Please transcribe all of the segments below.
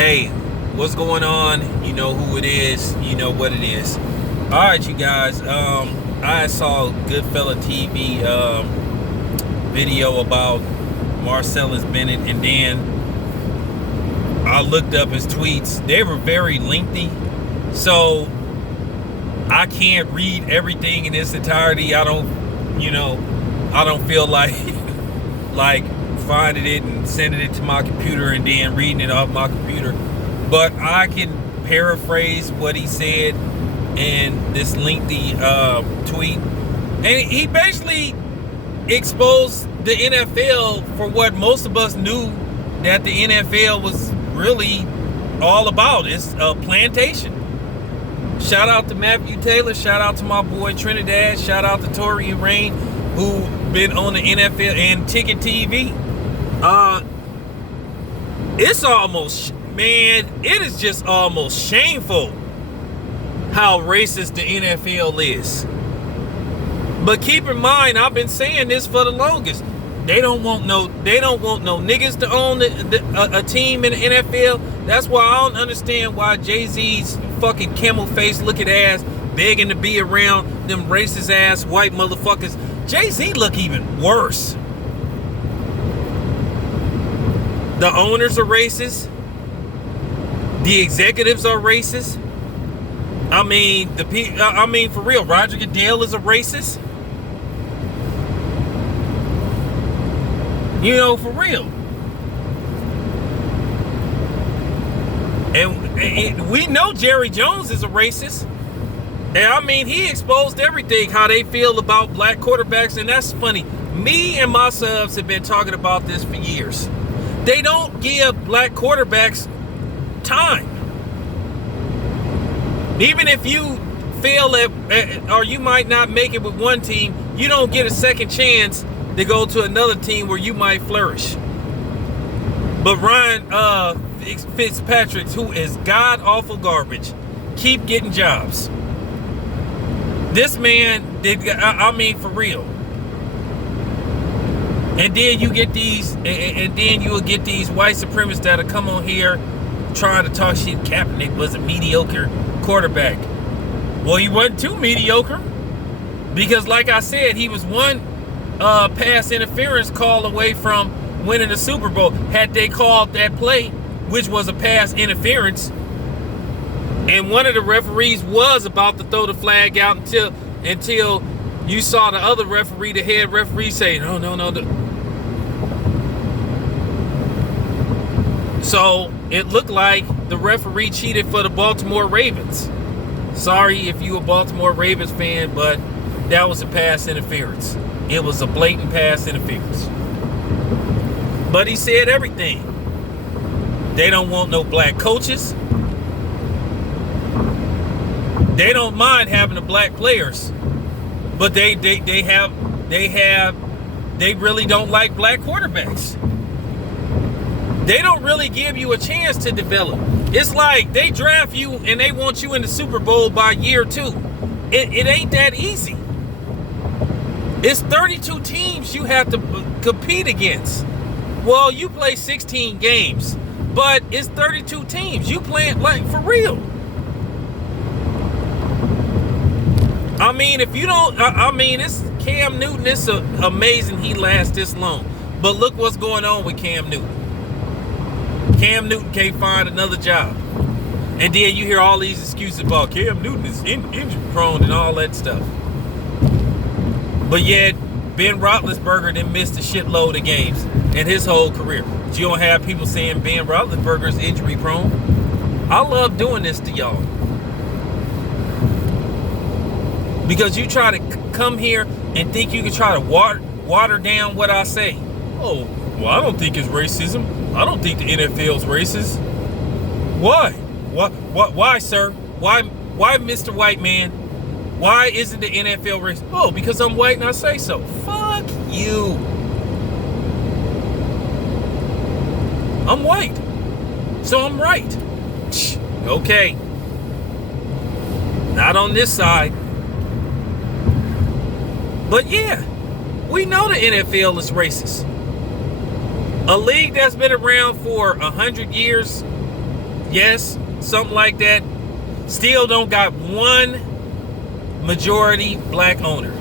Hey, what's going on? You know who it is. You know what it is. All right, you guys. I saw Goodfella TV video about Marcellus Bennett, and then I looked up his tweets. They were very lengthy, so I can't read everything in its entirety. I don't feel like finding it and sending it to my computer and then reading it off my computer. But I can paraphrase what he said in this lengthy tweet. And he basically exposed the NFL for what most of us knew that the NFL was really all about. It's a plantation. Shout out to Matthew Taylor. Shout out to my boy Trinidad. Shout out to Tori and Rain, who been on the NFL and Ticket TV. It is just almost shameful how racist the NFL is. But keep in mind, I've been saying this for the longest. They don't want no niggas to own a team in the NFL. That's why I don't understand why Jay-Z's fucking camel face looking ass begging to be around them racist ass white motherfuckers. Jay-Z look even worse. The owners are racist. The executives are racist. I mean, for real, Roger Goodell is a racist. You know, for real. And we know Jerry Jones is a racist. And I mean, he exposed everything, how they feel about black quarterbacks. And that's funny. Me and my subs have been talking about this for years. They don't give black quarterbacks time. Even if you fail or you might not make it with one team, you don't get a second chance to go to another team where you might flourish. But Ryan Fitzpatrick, who is god-awful garbage, keep getting jobs. This man did, for real. And then you get these, and then you will get these white supremacists that'll come on here trying to talk shit. Kaepernick was a mediocre quarterback. Well, he wasn't too mediocre, because like I said, he was one pass interference call away from winning the Super Bowl. Had they called that play, which was a pass interference, and one of the referees was about to throw the flag out until you saw the other referee, the head referee, say, no. So it looked like the referee cheated for the Baltimore Ravens. Sorry if you a Baltimore Ravens fan, but that was a pass interference. It was a blatant pass interference. But he said everything. They don't want no black coaches. They don't mind having the black players, but they really don't like black quarterbacks. They don't really give you a chance to develop. It's like they draft you and they want you in the Super Bowl by year 2. It ain't that easy. It's 32 teams you have to compete against. Well, you play 16 games, but it's 32 teams. You playing like for real. I mean, if you don't, it's Cam Newton. It's amazing he lasts this long. But look what's going on with Cam Newton. Cam Newton can't find another job. And then you hear all these excuses about Cam Newton is injury prone and all that stuff. But yet, Ben Roethlisberger didn't miss a shitload of games in his whole career. But you don't have people saying Ben Roethlisberger is injury prone. I love doing this to y'all. Because you try to come here and think you can try to water down what I say. Oh, well, I don't think it's racism. I don't think the NFL's racist. Why? Why, sir? Why, Mr. White Man? Why isn't the NFL racist? Oh, because I'm white and I say so. Fuck you. I'm white, so I'm right. Okay. Not on this side. But yeah, we know the NFL is racist. A league that's been around for 100 years Yes, something like that. Still don't got one majority black owner.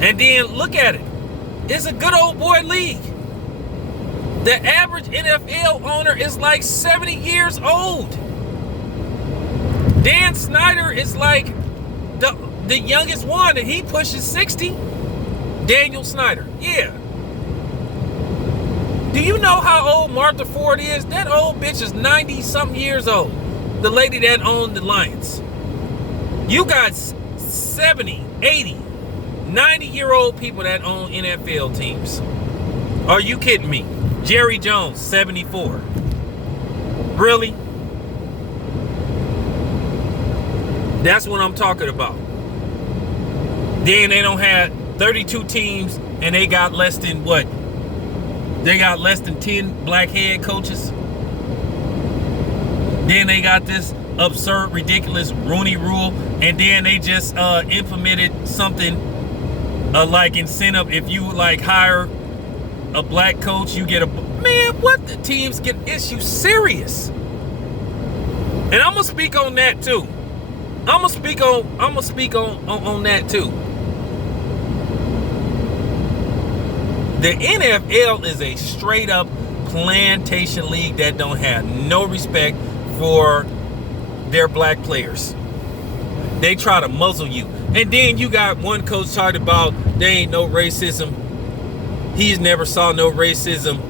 And then look at it. It's a good old boy league. The average NFL owner is like 70 years old. Dan Snyder is like the youngest one, and he pushes 60. Daniel Snyder, yeah. Do you know how old Martha Ford is? That old bitch is 90-something years old. The lady that owned the Lions. You got 70, 80, 90-year-old people that own NFL teams. Are you kidding me? Jerry Jones, 74. Really? That's what I'm talking about. Then they don't have 32 teams and they got less than what? They got less than 10 black head coaches. Then they got this absurd, ridiculous Rooney Rule, and then they just implemented something like incentive. If you like hire a black coach, you get a man. What the teams get issue serious, and I'm gonna speak on that too. I'm gonna speak on that too. The NFL is a straight up plantation league that don't have no respect for their black players. They try to muzzle you. And then you got one coach talking about there ain't no racism. He's never saw no racism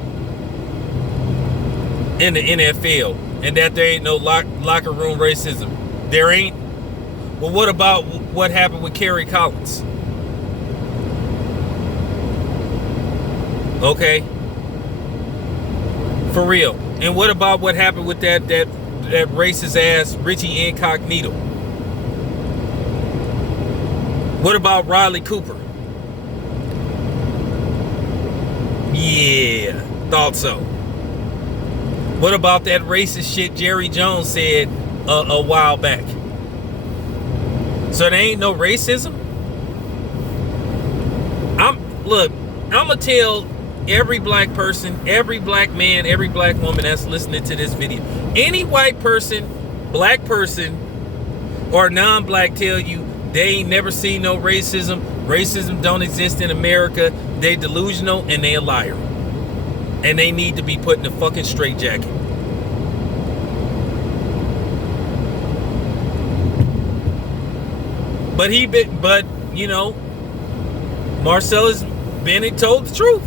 in the NFL. And that there ain't no locker room racism. There ain't. Well, what about what happened with Kerry Collins? Okay. For real. And what about what happened with that racist ass Richie Incognito? What about Riley Cooper? Yeah, thought so. What about that racist shit Jerry Jones said a while back? So there ain't no racism? I'm gonna tell every black person, every black man, every black woman that's listening to this video, any white person, black person, or non-black tell you they ain't never seen no racism, racism don't exist in America, they delusional and they a liar. And they need to be put in a fucking straitjacket. But you know, Marcellus Bennett told the truth.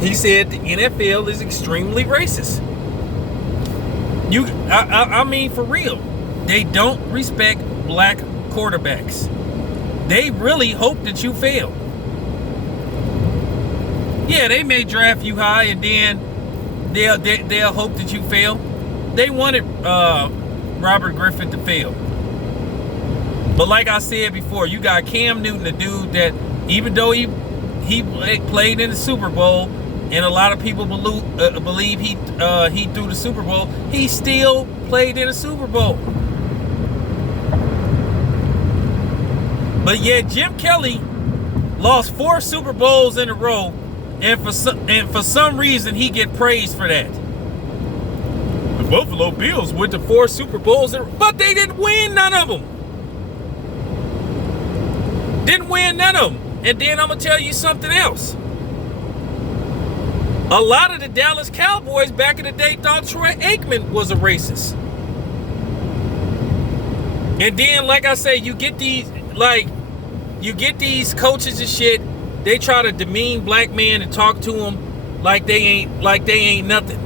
He said the NFL is extremely racist. I mean, for real, they don't respect black quarterbacks. They really hope that you fail. Yeah, they may draft you high and then they'll hope that you fail. They wanted Robert Griffin to fail. But like I said before, you got Cam Newton, a dude that even though he played in the Super Bowl, and a lot of people believe he threw the Super Bowl, he still played in the Super Bowl. But yet Jim Kelly lost 4 Super Bowls in a row, and for some reason he get praised for that. The Buffalo Bills went to 4 Super Bowls, but they didn't win none of them. Didn't win none of them. And then I'm gonna tell you something else. A lot of the Dallas Cowboys back in the day thought Troy Aikman was a racist. And then, like I say, you get these coaches and shit. They try to demean black men and talk to them like they ain't nothing.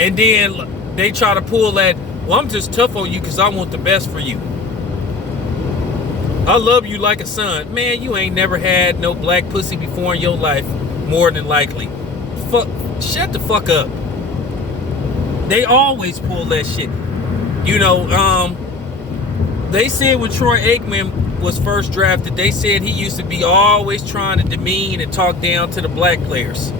And then they try to pull that, well, I'm just tough on you because I want the best for you. I love you like a son. Man, you ain't never had no black pussy before in your life, more than likely. Shut the fuck up. They always pull that shit. You know, they said when Troy Aikman was first drafted, they said he used to be always trying to demean and talk down to the black players.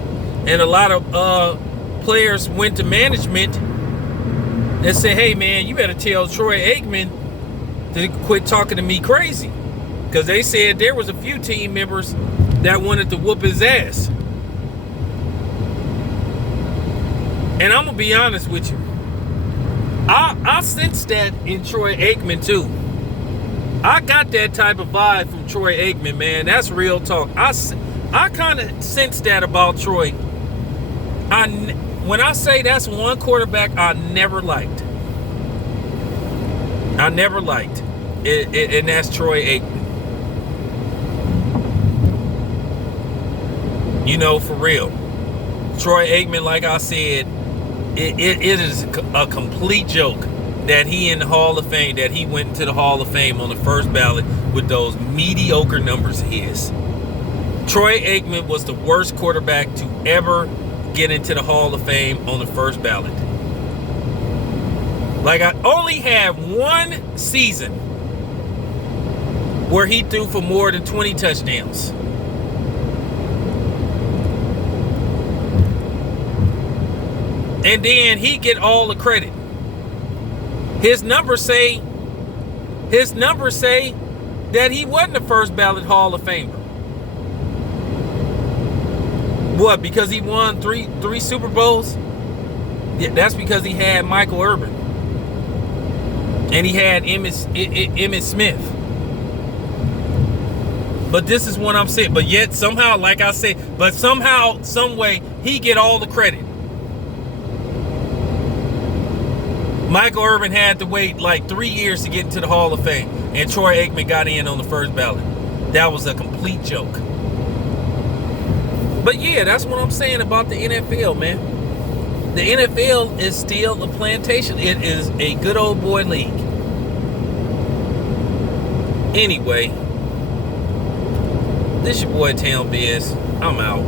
And a lot of players went to management and said, hey man, you better tell Troy Aikman to quit talking to me crazy. Because they said there was a few team members that wanted to whoop his ass. And I'm gonna be honest with you. I sensed that in Troy Aikman too. I got that type of vibe from Troy Aikman, man. That's real talk. I kind of sense that about Troy. When I say that's one quarterback I never liked. I never liked. And that's Troy Aikman. You know, for real. Troy Aikman, like I said, it is a complete joke that he in the Hall of Fame, that he went into the Hall of Fame on the first ballot with those mediocre numbers of his. Troy Aikman was the worst quarterback to ever get into the Hall of Fame on the first ballot. Like, I only have one season where he threw for more than 20 touchdowns. And then he get all the credit. His numbers say that he wasn't the first ballot Hall of Famer. What? Because he won three Super Bowls? Yeah, that's because he had Michael Irvin. And he had Emmitt Smith. But this is what I'm saying. But yet somehow, like I said, somehow, some way, he get all the credit. Michael Irvin had to wait like 3 years to get into the Hall of Fame. And Troy Aikman got in on the first ballot. That was a complete joke. But yeah, that's what I'm saying about the NFL, man. The NFL is still a plantation. It is a good old boy league. Anyway, this your boy Town Biz. I'm out.